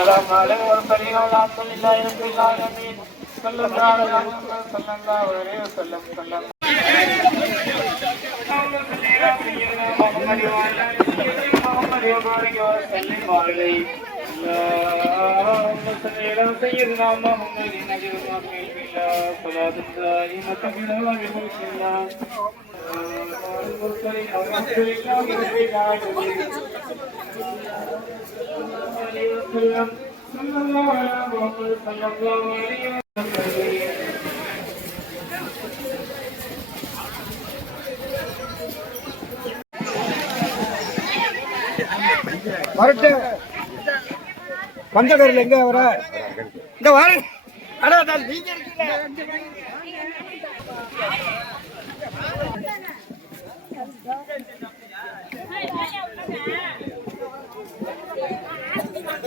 السلام عليكم والمرسلين والحمد لله رب العالمين صلى الله على محمد صلى الله عليه وسلم صلى الله محمد وعلى آل سيدنا محمد وبارك وسلم عليه اللهم صل على سيدنا محمد نبي الرحمن بالله صلاة دائمة بالله بملك الله المرسلين والحمد لله رب العالمين வரட்டு. பந்தகரில் எங்க வர? இந்த வர. அடா நீங்க இருக்கீங்க.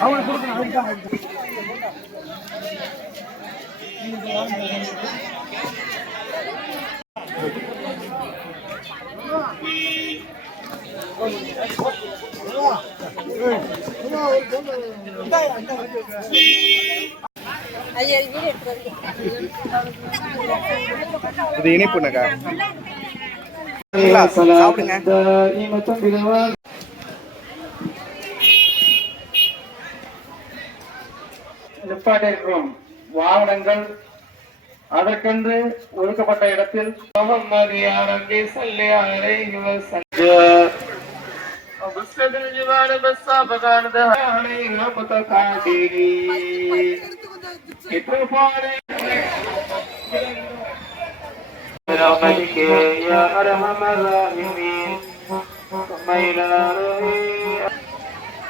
அவனை கொடுக்கணும் அவனுக்கு தான் அவனுக்கு. இது இனிப்பு நகா சாப்பிடுங்க. நிப்பாட்டிருக்கும் வாகனங்கள் அதற்கென்று ஒதுக்கப்பட்ட இடத்தில் முஸ்லிம் برحمتك يا ارحم الراحمين ثم الى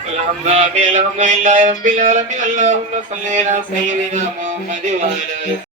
الحمد لله الحمد لله رب العالمين اللهم صل على سيدنا محمد وعلى آل